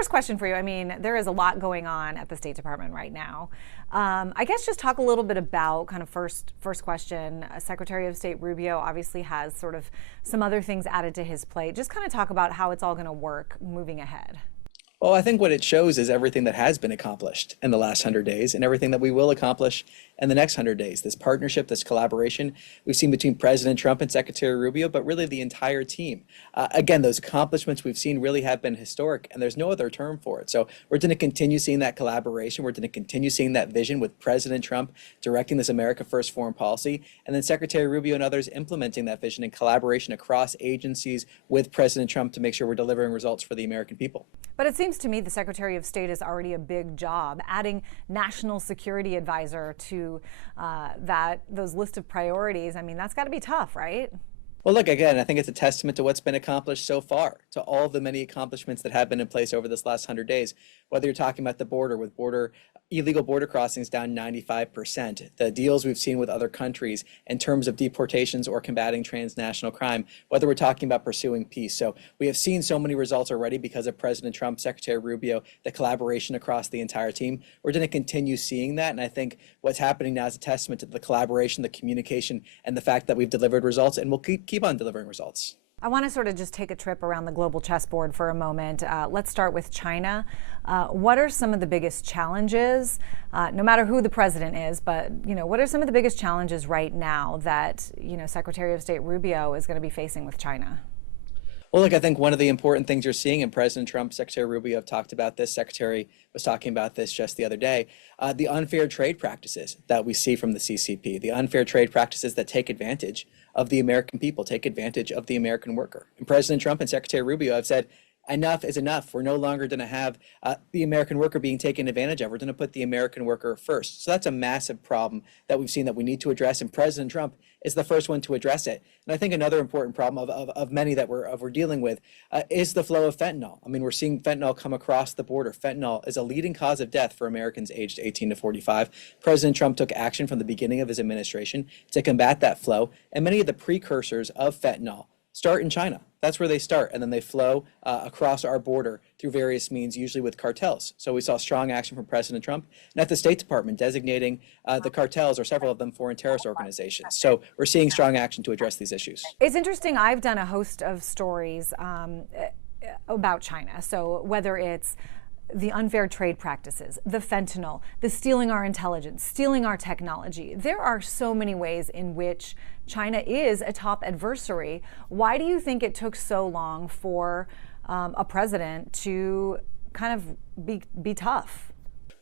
first question for you, I mean, there is a lot going on at the State Department right now. I guess just talk a little bit about kind of first question. Secretary of State Rubio obviously has sort of some other things added to his plate. Just kind of talk about how it's all going to work moving ahead. Well, I think what it shows is everything that has been accomplished in the last 100 days and everything that we will accomplish in the next 100 days. This partnership, this collaboration we've seen between President Trump and Secretary Rubio, but really the entire team. Again, those accomplishments we've seen really have been historic, and there's no other term for it. So we're going to continue seeing that collaboration. We're going to continue seeing that vision with President Trump directing this America First foreign policy, and then Secretary Rubio and others implementing that vision in collaboration across agencies with President Trump to make sure we're delivering results for the American people. But it seems to me the Secretary of State is already a big job. Adding national security advisor to those list of priorities, I mean, that's got to be tough, right? Well, look, again, I think it's a testament to what's been accomplished so far, to all of the many accomplishments that have been in place over this last 100 days, whether you're talking about the border with illegal border crossings down 95%, the deals we've seen with other countries in terms of deportations or combating transnational crime, whether we're talking about pursuing peace. So we have seen so many results already because of President Trump, Secretary Rubio, the collaboration across the entire team. We're going to continue seeing that. And I think what's happening now is a testament to the collaboration, the communication, and the fact that we've delivered results and we'll keep on delivering results. I want to sort of just take a trip around the global chessboard for a moment. Let's start with China. What are some of the biggest challenges, no matter who the president is, but what are some of the biggest challenges right now that Secretary of State Rubio is going to be facing with China? Well, look, I think one of the important things you're seeing, and President Trump, Secretary Rubio have talked about this, Secretary was talking about this just the other day, the unfair trade practices that we see from the CCP, the unfair trade practices that take advantage of the American people, take advantage of the American worker. And President Trump and Secretary Rubio have said, enough is enough. We're no longer going to have the American worker being taken advantage of. We're going to put the American worker first. So that's a massive problem that we've seen that we need to address, and President Trump is the first one to address it. And I think another important problem of many that we're dealing with is the flow of fentanyl. I mean, we're seeing fentanyl come across the border. Fentanyl is a leading cause of death for Americans aged 18 to 45. President Trump took action from the beginning of his administration to combat that flow, and many of the precursors of fentanyl start in China. That's where they start, and then they flow across our border through various means, usually with cartels. So we saw strong action from President Trump and at the State Department designating the cartels, or several of them, foreign terrorist organizations. So we're seeing strong action to address these issues. It's interesting. I've done a host of stories about China. So whether it's the unfair trade practices, the fentanyl, the stealing our intelligence, stealing our technology. There are so many ways in which China is a top adversary. Why do you think it took so long for a president to kind of be tough?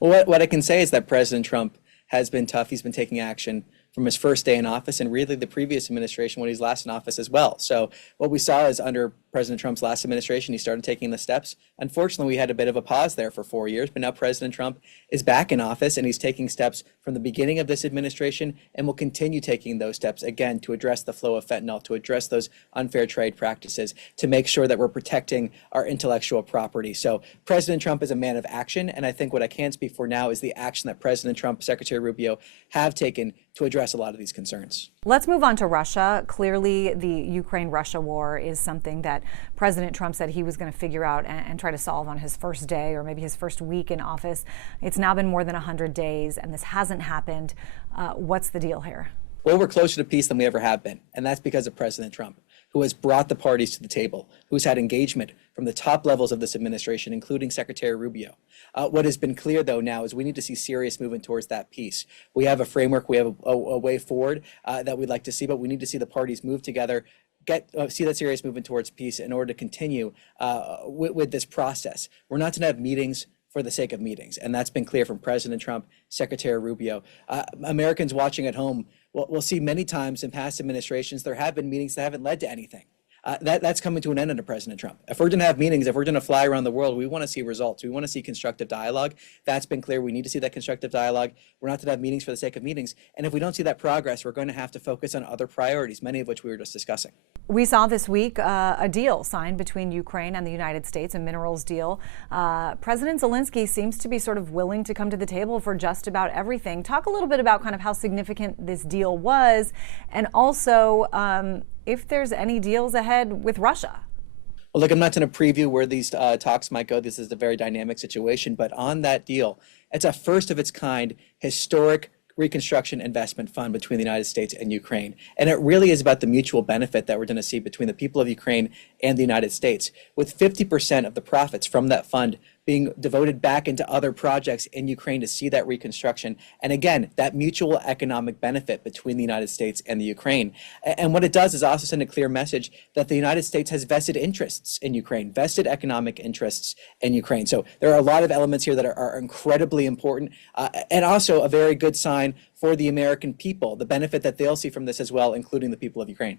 Well, what I can say is that President Trump has been tough. He's been taking action from his first day in office, and really the previous administration when he was last in office as well. So what we saw is under President Trump's last administration, he started taking the steps. Unfortunately, we had a bit of a pause there for 4 years, but now President Trump is back in office, and he's taking steps from the beginning of this administration and will continue taking those steps, again, to address the flow of fentanyl, to address those unfair trade practices, to make sure that we're protecting our intellectual property. So President Trump is a man of action, and I think what I can speak for now is the action that President Trump, Secretary Rubio have taken to address a lot of these concerns. Let's move on to Russia. Clearly, the Ukraine-Russia war is something that President Trump said he was going to figure out and try to solve on his first day, or maybe his first week in office. It's now been more than 100 days, and this hasn't happened. What's the deal here? Well, we're closer to peace than we ever have been, and that's because of President Trump, who has brought the parties to the table, who's had engagement from the top levels of this administration, including Secretary Rubio. What has been clear, though, now is we need to see serious movement towards that peace. We have a framework, we have a way forward that we'd like to see, but we need to see the parties move together, see that serious movement towards peace in order to continue with this process. We're not going to have meetings for the sake of meetings, and that's been clear from President Trump, Secretary Rubio. Americans watching at home will see many times in past administrations there have been meetings that haven't led to anything. That's coming to an end under President Trump. If we're going to have meetings, if we're going to fly around the world, we want to see results. We want to see constructive dialogue. That's been clear. We need to see that constructive dialogue. We're not going to have meetings for the sake of meetings. And if we don't see that progress, we're going to have to focus on other priorities, many of which we were just discussing. We saw this week a deal signed between Ukraine and the United States, a minerals deal. President Zelensky seems to be sort of willing to come to the table for just about everything. Talk a little bit about kind of how significant this deal was, and also if there's any deals ahead with Russia. Well, Well, look, I'm not going to preview where these talks might go. This is a very dynamic situation, but on that deal, it's a first of its kind, historic reconstruction investment fund between the United States and Ukraine. And it really is about the mutual benefit that we're going to see between the people of Ukraine and the United States, with 50% of the profits from that fund being devoted back into other projects in Ukraine to see that reconstruction. And again, that mutual economic benefit between the United States and the Ukraine. And what it does is also send a clear message that the United States has vested interests in Ukraine, vested economic interests in Ukraine. So there are a lot of elements here that are incredibly important, and also a very good sign for the American people, the benefit that they'll see from this as well, including the people of Ukraine.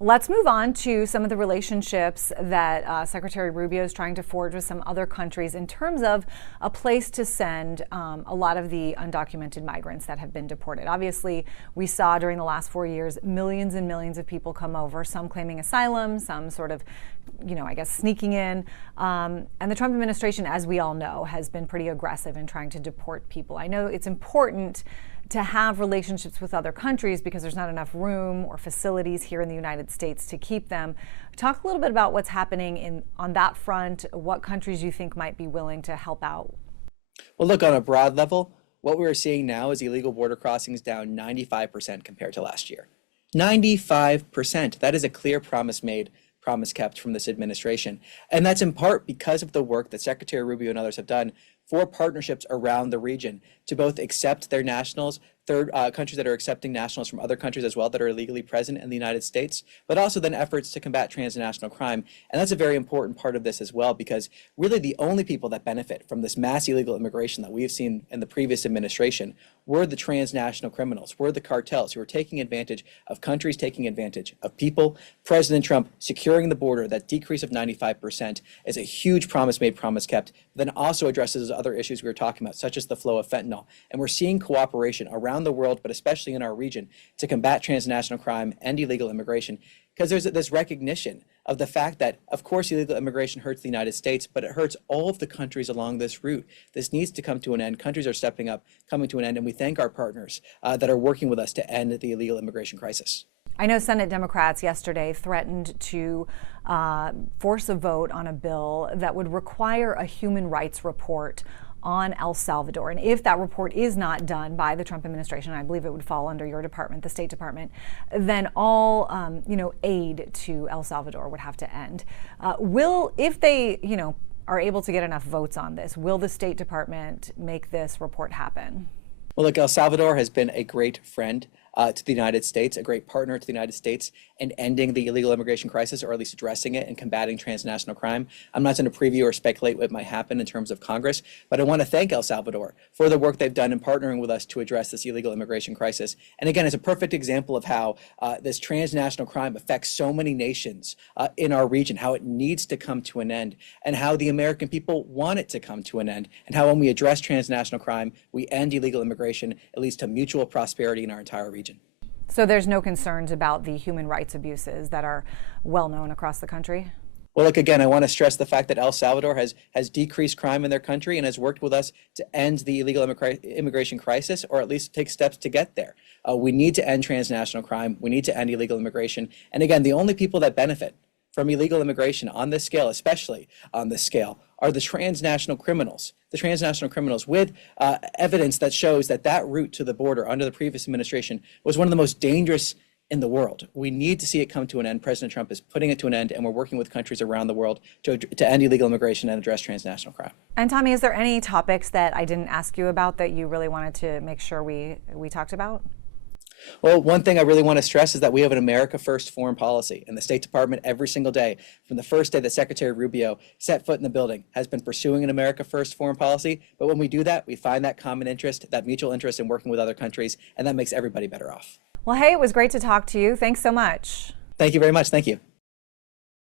Let's move on to some of the relationships that Secretary Rubio is trying to forge with some other countries in terms of a place to send a lot of the undocumented migrants that have been deported. Obviously, we saw during the last 4 years millions and millions of people come over, some claiming asylum, some sort of, I guess, sneaking in. And the Trump administration, as we all know, has been pretty aggressive in trying to deport people. I know it's important to have relationships with other countries because there's not enough room or facilities here in the United States to keep them. Talk a little bit about what's happening on that front, what countries you think might be willing to help out. Well, look, on a broad level, what we're seeing now is illegal border crossings down 95% compared to last year. 95%. That is a clear promise made, promise kept from this administration. And that's in part because of the work that Secretary Rubio and others have done for partnerships around the region to both accept their nationals, third countries that are accepting nationals from other countries as well that are illegally present in the United States, but also then efforts to combat transnational crime. And that's a very important part of this as well, because really the only people that benefit from this mass illegal immigration that we've seen in the previous administration were the transnational criminals, were the cartels who are taking advantage of countries, taking advantage of people. President Trump securing the border, that decrease of 95% is a huge promise made, promise kept, but then also addresses other issues we were talking about, such as the flow of fentanyl. And we're seeing cooperation around the world, but especially in our region, to combat transnational crime and illegal immigration, because there's this recognition of the fact that, of course, illegal immigration hurts the United States, but it hurts all of the countries along this route. This needs to come to an end. Countries are stepping up, coming to an end, and we thank our partners that are working with us to end the illegal immigration crisis. I know Senate Democrats yesterday threatened to force a vote on a bill that would require a human rights report on El Salvador. And if that report is not done by the Trump administration, I believe it would fall under your department, the State Department, then all aid to El Salvador would have to end. If they are able to get enough votes on this, will the State Department make this report happen? Well, look, El Salvador has been a great friend to the United States, a great partner to the United States in ending the illegal immigration crisis, or at least addressing it and combating transnational crime. I'm not going to preview or speculate what might happen in terms of Congress, but I want to thank El Salvador for the work they've done in partnering with us to address this illegal immigration crisis. And again, it's a perfect example of how this transnational crime affects so many nations in our region, how it needs to come to an end, and how the American people want it to come to an end, and how when we address transnational crime, we end illegal immigration, it leads to mutual prosperity in our entire region. So there's no concerns about the human rights abuses that are well known across the country? Well, look, again, I want to stress the fact that El Salvador has decreased crime in their country and has worked with us to end the illegal immigration crisis, or at least take steps to get there. We need to end transnational crime. We need to end illegal immigration. And again, the only people that benefit from illegal immigration on this scale, especially on this scale, are the transnational criminals. The transnational criminals with evidence that shows that that route to the border under the previous administration was one of the most dangerous in the world. We need to see it come to an end. President Trump is putting it to an end, and we're working with countries around the world to end illegal immigration and address transnational crime. And Tommy, is there any topics that I didn't ask you about that you really wanted to make sure we talked about? Well, one thing I really want to stress is that we have an America First foreign policy, and the State Department every single day, from the first day that Secretary Rubio set foot in the building, has been pursuing an America First foreign policy. But when we do that, we find that common interest, that mutual interest in working with other countries, and that makes everybody better off. Well, hey, it was great to talk to you. Thanks so much. Thank you very much. Thank you.